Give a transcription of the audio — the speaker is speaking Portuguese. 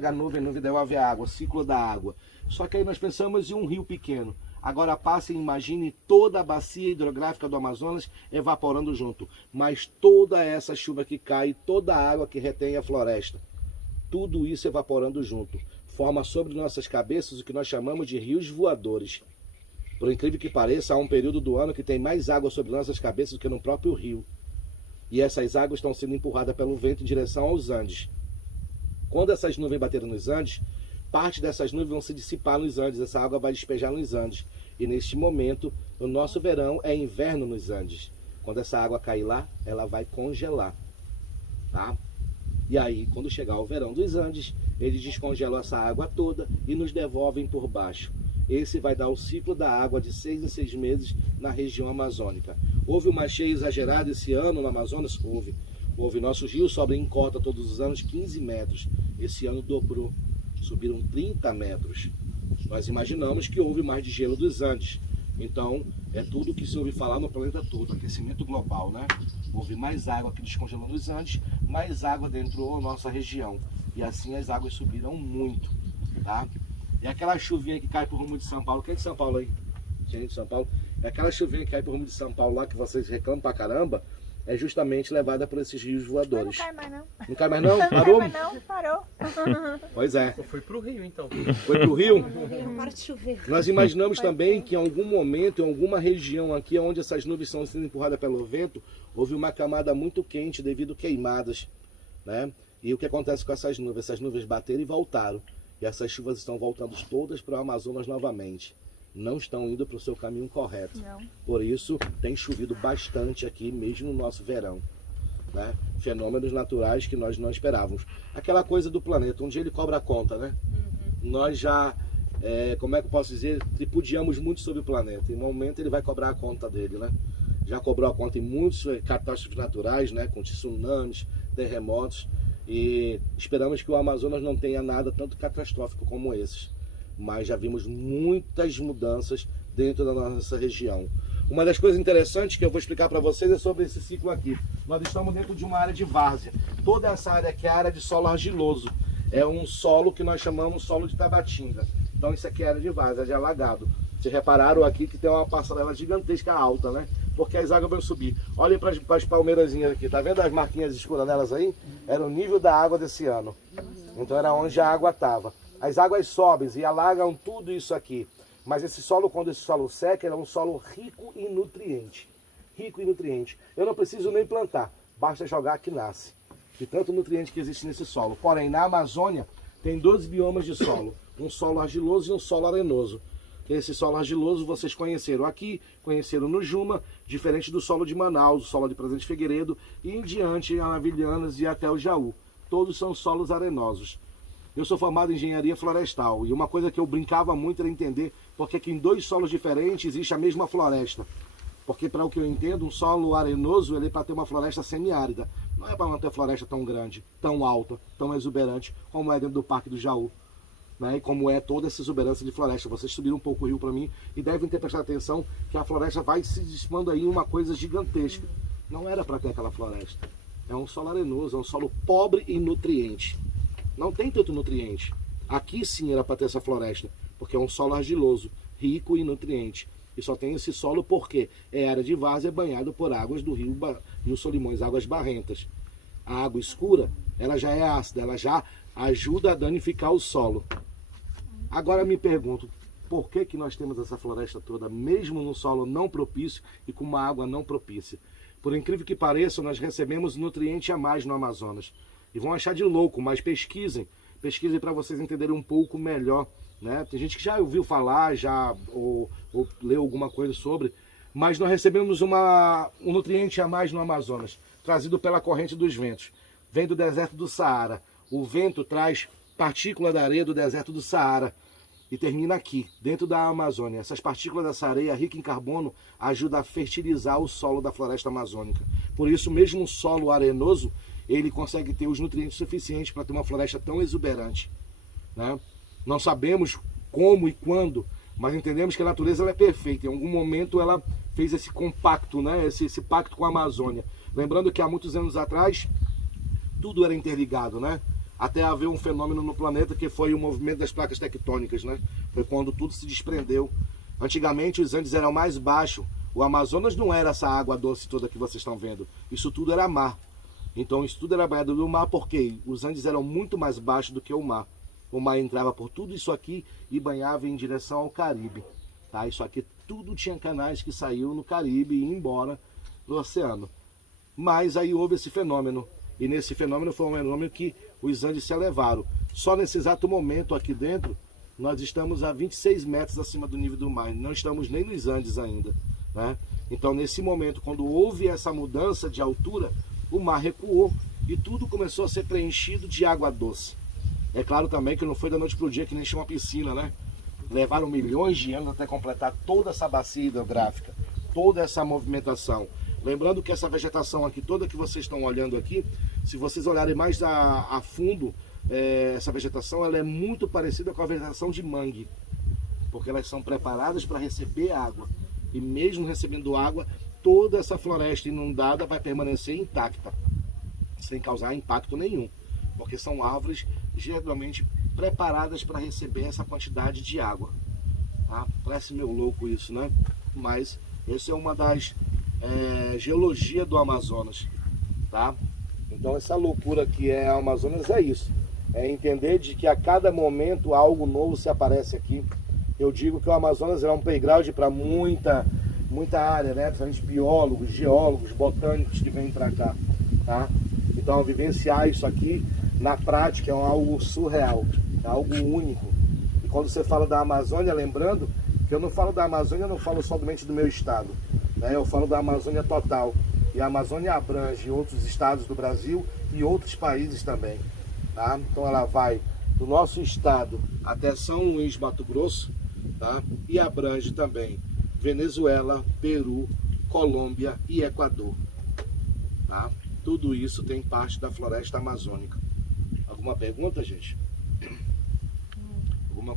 A nuvem devolve a água, ciclo da água. Só que aí nós pensamos em um rio pequeno. Agora passe e imagine toda a bacia hidrográfica do Amazonas evaporando junto. Mas toda essa chuva que cai, toda a água que retém a floresta, tudo isso evaporando junto. Forma sobre nossas cabeças o que nós chamamos de rios voadores. Por incrível que pareça, há um período do ano que tem mais água sobre nossas cabeças do que no próprio rio. E essas águas estão sendo empurradas pelo vento em direção aos Andes. Quando essas nuvens baterem nos Andes, parte dessas nuvens vão se dissipar nos Andes, essa água vai despejar nos Andes. E neste momento, o nosso verão é inverno nos Andes. Quando essa água cair lá, ela vai congelar. Tá? E aí, quando chegar o verão dos Andes, eles descongelam essa água toda e nos devolvem por baixo. Esse vai dar o ciclo da água de 6 em 6 meses na região amazônica. Houve uma cheia exagerada esse ano no Amazonas? Houve. Nossos rios sobem em cota todos os anos 15 metros. Esse ano dobrou, subiram 30 metros. Nós imaginamos que houve mais de gelo dos Andes. Então, é tudo que se ouve falar no planeta todo, aquecimento global, né? Houve mais água que descongelou nos Andes, mais água dentro da nossa região. E assim as águas subiram muito, tá? E aquela chuvinha que cai por rumo de São Paulo, quem é de São Paulo aí? Gente de São Paulo. É aquela chuvinha que cai por rumo de São Paulo lá, que vocês reclamam pra caramba, é justamente levada por esses rios voadores. Mas não cai mais não. Não cai mais não? Parou? Não cai mais não, parou. Pois é. Foi pro Rio então. Foi pro Rio? Para de chover. Nós imaginamos também que em algum momento, em alguma região aqui, onde essas nuvens estão sendo empurradas pelo vento, houve uma camada muito quente devido a queimadas, né? E o que acontece com essas nuvens? Essas nuvens bateram e voltaram. E essas chuvas estão voltando todas para o Amazonas novamente. Não estão indo para o seu caminho correto. Não. Por isso, tem chovido bastante aqui, mesmo no nosso verão. Né? Fenômenos naturais que nós não esperávamos. Aquela coisa do planeta, um dia ele cobra a conta, né? Nós já, como é que eu posso dizer, tripudiamos muito sobre o planeta. Em um momento ele vai cobrar a conta dele, né? Já cobrou a conta em muitas catástrofes naturais, né? Com tsunamis, terremotos. E esperamos que o Amazonas não tenha nada tanto catastrófico como esses. Mas já vimos muitas mudanças dentro da nossa região. Uma das coisas interessantes que eu vou explicar para vocês é sobre esse ciclo aqui. Nós estamos dentro de uma área de várzea. Toda essa área aqui é a área de solo argiloso. É um solo que nós chamamos solo de tabatinga. Então isso aqui é área de várzea, de alagado. Vocês repararam aqui que tem uma passarela gigantesca alta, né? Porque as águas vão subir. Olhem para as palmeirazinhas aqui. Tá vendo as marquinhas escuras nelas aí? Era o nível da água desse ano. Então era onde a água estava. As águas sobem e alagam tudo isso aqui. Mas esse solo, quando esse solo seca, ele é um solo rico em nutriente. Rico em nutriente. Eu não preciso nem plantar, basta jogar que nasce. De tanto nutriente que existe nesse solo. Porém, na Amazônia, tem 12 biomas de solo. Um solo argiloso e um solo arenoso. Esse solo argiloso vocês conheceram aqui, conheceram no Juma, diferente do solo de Manaus, o solo de Presidente Figueiredo, e em diante, Anavilhanas e até o Jaú. Todos são solos arenosos. Eu sou formado em engenharia florestal e uma coisa que eu brincava muito era entender porque que em dois solos diferentes existe a mesma floresta. Porque para o que eu entendo, um solo arenoso ele é para ter uma floresta semiárida. Não é para manter floresta tão grande, tão alta, tão exuberante como é dentro do Parque do Jaú. Né? E como é toda essa exuberância de floresta. Vocês subiram um pouco o rio para mim e devem ter prestado atenção que a floresta vai se dissipando aí em uma coisa gigantesca. Não era para ter aquela floresta. É um solo arenoso, é um solo pobre em nutrientes. Não tem tanto nutriente. Aqui sim era para ter essa floresta, porque é um solo argiloso, rico em nutrientes. E só tem esse solo porque é área de várzea banhado por águas do rio Solimões, águas barrentas. A água escura, ela já é ácida, ela já ajuda a danificar o solo. Agora me pergunto, por que que nós temos essa floresta toda, mesmo no solo não propício e com uma água não propícia? Por incrível que pareça, nós recebemos nutriente a mais no Amazonas. E vão achar de louco, mas pesquisem para vocês entenderem um pouco melhor, né? Tem gente que já ouviu falar, ou leu alguma coisa sobre, mas nós recebemos um nutriente a mais no Amazonas, trazido pela corrente dos ventos. Vem do deserto do Saara. O vento traz partícula da areia do deserto do Saara e termina aqui, dentro da Amazônia. Essas partículas dessa areia rica em carbono ajudam a fertilizar o solo da floresta amazônica. Por isso, mesmo um solo arenoso, ele consegue ter os nutrientes suficientes para ter uma floresta tão exuberante. Né? Não sabemos como e quando, mas entendemos que a natureza ela é perfeita. Em algum momento ela fez esse compacto, né? esse pacto com a Amazônia. Lembrando que há muitos anos atrás, tudo era interligado. Né? até haver um fenômeno no planeta que foi o movimento das placas tectônicas, né? Foi quando tudo se desprendeu. Antigamente os Andes eram mais baixos, o Amazonas não era essa água doce toda que vocês estão vendo, isso tudo era mar. Então isso tudo era banhado no mar porque os Andes eram muito mais baixos do que o mar. O mar entrava por tudo isso aqui e banhava em direção ao Caribe. Tá? Isso aqui tudo tinha canais que saíam no Caribe e iam embora no oceano. Mas aí houve esse fenômeno. E nesse fenômeno foi um fenômeno que os Andes se elevaram. Só nesse exato momento aqui dentro, nós estamos a 26 metros acima do nível do mar. Não estamos nem nos Andes ainda. Né? Então nesse momento, quando houve essa mudança de altura, o mar recuou e tudo começou a ser preenchido de água doce. É claro também que não foi da noite para o dia que nem chama piscina, né? Levaram milhões de anos até completar toda essa bacia hidrográfica, toda essa movimentação. Lembrando que essa vegetação aqui, toda que vocês estão olhando aqui, se vocês olharem mais a fundo, essa vegetação ela é muito parecida com a vegetação de mangue, porque elas são preparadas para receber água. E mesmo recebendo água, toda essa floresta inundada vai permanecer intacta, sem causar impacto nenhum, porque são árvores geralmente preparadas para receber essa quantidade de água. Tá? Parece meio louco isso, né? Mas essa é uma das geologia do Amazonas. Tá? Então essa loucura que é a Amazonas é isso. É entender de que a cada momento algo novo se aparece aqui. Eu digo que o Amazonas é um playground para muita área, né? Principalmente biólogos, geólogos, botânicos que vêm para cá. Tá? Então vivenciar isso aqui na prática é algo surreal, é algo único. E quando você fala da Amazônia, lembrando que eu não falo da Amazônia, eu não falo somente do meu estado, né? Eu falo da Amazônia total. E a Amazônia abrange outros estados do Brasil e outros países também. Tá? Então ela vai do nosso estado até São Luís, Mato Grosso, tá? E abrange também Venezuela, Peru, Colômbia e Equador. Tá? Tudo isso tem parte da floresta amazônica. Alguma pergunta, gente? Alguma